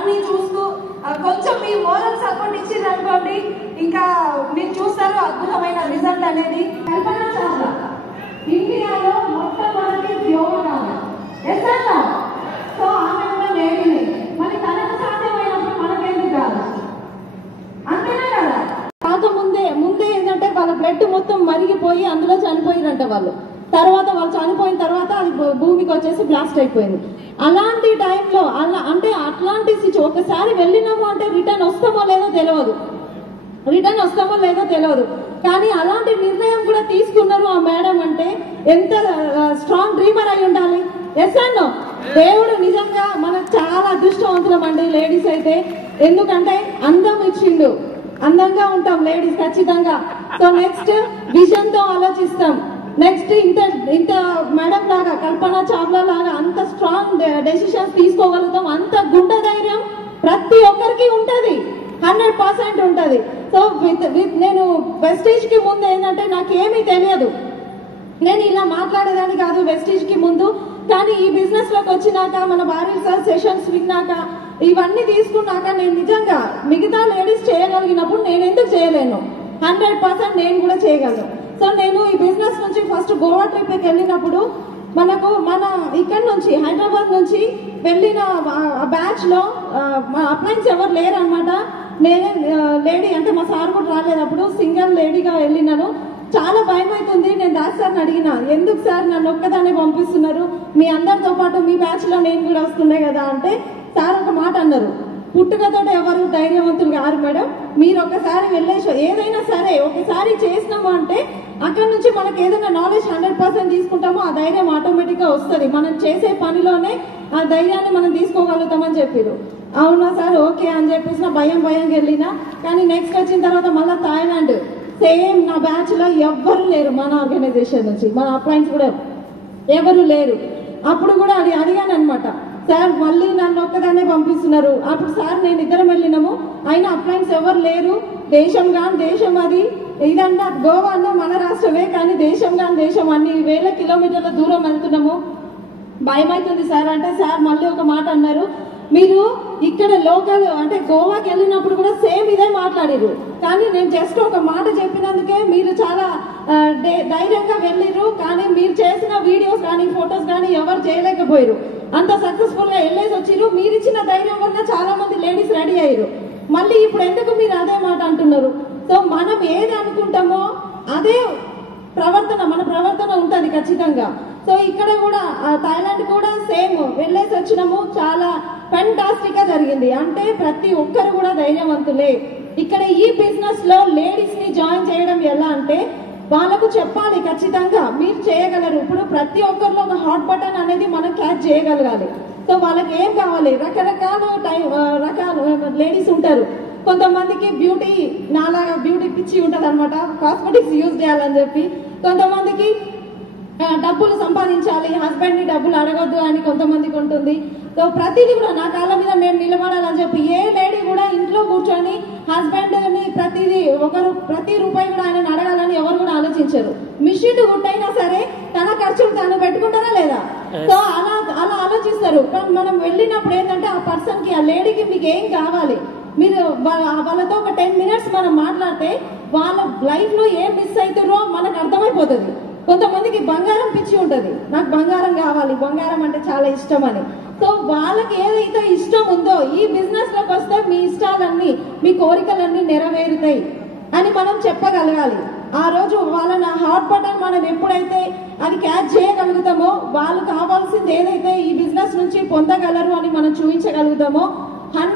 అవన్నీ చూస్తూ కొంచెం మీ మోరల్ సపోర్ట్ ఇచ్చింది అనుకోండి, ఇంకా మీరు చూస్తారు అద్భుతమైన రిజల్ట్ అనేది. కల్పనా చావ్లా ఇండియాలో మొట్టమొదటి వ్యోమగామి. సో ఆమె కూడా లేడీనే. మరి తనకు సాధ్యమైనప్పుడు మనకెందుకు కాదు? అంతేనా కదా? ముందే ఏంటంటే వాళ్ళ బ్లడ్ మొత్తం మరిగిపోయి అందులో చనిపోయినంట వాళ్ళు. తర్వాత వాళ్ళు చనిపోయిన తర్వాత అది భూమికి వచ్చేసి బ్లాస్ట్ అయిపోయింది. అలాంటి టైంలో అట్లాంటి ఒకసారి వెళ్ళినాము అంటే రిటర్న్ వస్తామో లేదో తెలియదు. కానీ అలాంటి నిర్ణయం కూడా తీసుకున్నారు ఆ మేడం అంటే ఎంత స్ట్రాంగ్ డ్రీమర్ అయి ఉండాలి. ఎస్ఆనో దేవుడు నిజంగా మనకు చాలా అదృష్టవంతులం అండి లేడీస్ అయితే. ఎందుకంటే అందం ఇచ్చిండు, అందంగా ఉంటాం లేడీస్ ఖచ్చితంగా. సో నెక్స్ట్ విజన్ తో ఆలోచిస్తాం. నెక్స్ట్ ఇంత మేడం లాగా కల్పనా చావ్లా లాగా అంత స్ట్రాంగ్ డెసిషన్స్ తీసుకోగలుగుతాం. అంత గుండె ధైర్యం ప్రతి ఒక్కరికి ఉంటది, 100% ఉంటది. సో నేను వెస్టీజ్ కి ముందు ఏంటంటే నాకేమీ తెలియదు, నేను ఇలా మాట్లాడేదాన్ని కాదు వెస్టీజ్ కి ముందు. కానీ ఈ బిజినెస్ లోకి వచ్చినాక మన భార్య సార్ సెషన్స్ విన్నాక ఇవన్నీ తీసుకున్నాక నేను నిజంగా మిగతా లేడీస్ చేయగలిగినప్పుడు నేను ఎందుకు చేయలేను? 100% నేను కూడా చేయగలను. సో నేను ఈ బిజినెస్ నుంచి ఫస్ట్ గోవా ట్రిప్కి వెళ్ళినప్పుడు మన ఇక్కడ నుంచి హైదరాబాద్ నుంచి వెళ్ళిన బ్యాచ్ లో మా అప్లైన్స్ ఎవరు లేరు అనమాట. నేనే లేడీ, అంటే మా సార్ కూడా రాలేదప్పుడు, సింగిల్ లేడీగా వెళ్ళినాను. చాలా భయం అవుతుంది. నేను దాస్ సార్ని అడిగిన, ఎందుకు సార్ నన్ను ఒక్కదాన్ని పంపిస్తున్నారు, మీ అందరితో పాటు మీ బ్యాచ్ లో నేను కూడా వస్తుండే కదా అంటే సార్ ఒక మాట అన్నారు, పుట్టుకతో ఎవరు ధైర్యవంతులు కారు మేడం, మీరు ఒకసారి వెళ్ళేసి ఏదైనా సరే ఒకసారి చేసినాము అంటే అక్కడ నుంచి మనకు ఏదైనా నాలెడ్జ్ 100% తీసుకుంటామో ఆ ధైర్యం ఆటోమేటిక్ గా వస్తుంది. మనం చేసే పనిలోనే ఆ ధైర్యాన్ని మనం తీసుకోగలుగుతామని చెప్పారు. అవునా సార్ ఓకే అని చెప్పేసి భయంగా వెళ్ళినా. కానీ నెక్స్ట్ వచ్చిన తర్వాత మళ్ళీ థాయిలాండ్ సేమ్ నా బ్యాచ్ లో ఎవ్వరు లేరు, మన ఆర్గనైజేషన్ నుంచి మన అప్లైన్స్ కూడా ఎవరు లేరు. అప్పుడు కూడా అడిగాను అనమాట, సార్ మళ్ళీ నన్ను ఒక్కదాన్నే పంపిస్తున్నారు. అప్పుడు సార్ నేను ఇద్దరం వెళ్ళినాము, అయినా అప్లైన్స్ ఎవరు లేరు. దేశం అది ఇదన్నా గోవా అన్నా మన రాష్ట్రమే, కానీ దేశం అన్ని వేల కిలోమీటర్ల దూరం వెళ్తున్నాము, భయం అవుతుంది సార్ అంటే సార్ మళ్ళీ ఒక మాట అన్నారు, మీరు ఇక్కడ లోకల్ అంటే గోవాకి వెళ్ళినప్పుడు కూడా సేమ్ ఇదే మాట్లాడారు. కానీ నేను జస్ట్ ఒక మాట చెప్పినందుకే మీరు చాలా ధైర్యంగా వెళ్ళిరు. కానీ మీరు చేసిన వీడియోస్ కానీ ఫొటోస్ కానీ ఎవరు చేయలేకపోయారు. అంత సక్సెస్ఫుల్ గా వెళ్ళేసి వచ్చిరు. మీరు ఇచ్చిన ధైర్యం వల్ల చాలా మంది లేడీస్ రెడీ అయ్యారు. మళ్ళీ ఇప్పుడు ఎందుకు మీరు అదే మాట అంటున్నారు? సో మనం ఏది అనుకుంటామో అదే మన ప్రవర్తన ఉంటుంది ఖచ్చితంగా. సో ఇక్కడ కూడా థాయిలాండ్ కూడా సేమ్ వెళ్ళేసి వచ్చినాము, చాలా ఫెంటాస్టిక్ గా జరిగింది. అంటే ప్రతి ఒక్కరు కూడా ధైర్యవంతులే. ఇక్కడ ఈ బిజినెస్ లో లేడీస్ ని జాయిన్ చేయడం ఎలా అంటే వాళ్ళకు చెప్పాలి ఖచ్చితంగా మీరు చేయగలరు. ఇప్పుడు ప్రతి ఒక్కరిలో ఒక హాట్ బటన్ అనేది మనం క్యాచ్ చేయగలగాలి. సో వాళ్ళకి ఏం కావాలి, రకరకాల లేడీస్ ఉంటారు. కొంతమందికి బ్యూటీ నాలాగా బ్యూటీ పిచ్చి ఉంటది అనమాట, కాస్మెటిక్స్ యూజ్ చేయాలని చెప్పి. కొంతమందికి డబ్బులు సంపాదించాలి, హస్బెండ్ ని డబ్బులు అడగొద్దు అని కొంతమందికి ఉంటుంది. సో ప్రతిదీ కూడా నా కాళ్ళ మీద నేను నిలబడాలని చెప్పి ఏ లేడీ కూడా ఇంట్లో కూర్చొని హస్బెండ్ ని ప్రతి రూపాయి కూడా ఆయన అడగాలని ఎవరు కూడా ఆలోచించరు. మిషన్ గుట్టైనా సరే తన ఖర్చులు తను పెట్టుకుంటారా లేదా? సో అలా ఆలోచిస్తారు. కానీ మనం వెళ్ళినప్పుడు ఏంటంటే ఆ పర్సన్ కి, ఆ లేడీకి మీకు ఏం కావాలి, మీరు వాళ్ళతో ఒక 10 minutes మనం మాట్లాడితే వాళ్ళ లైఫ్ లో ఏం మిస్ అవుతారో మనకు అర్థమైపోతుంది. కొంతమందికి బంగారం పిచ్చి ఉంటది, నాకు బంగారం కావాలి, బంగారం అంటే చాలా ఇష్టం అని. సో వాళ్ళకి ఏదైతే ఇష్టం ఉందో ఈ బిజినెస్ లోకి వస్తే మీ ఇష్టాలన్నీ మీ కోరికలన్నీ నెరవేరుతాయి అని మనం చెప్పగలగాలి. ఆ రోజు వాళ్ళ హాట్ బటన్ మనం ఎప్పుడైతే అది క్యాచ్ చేయగలుగుతామో వాళ్ళు కావాల్సింది ఏదైతే ఈ బిజినెస్ నుంచి పొందగలరు అని మనం చూపించగలుగుతామో 100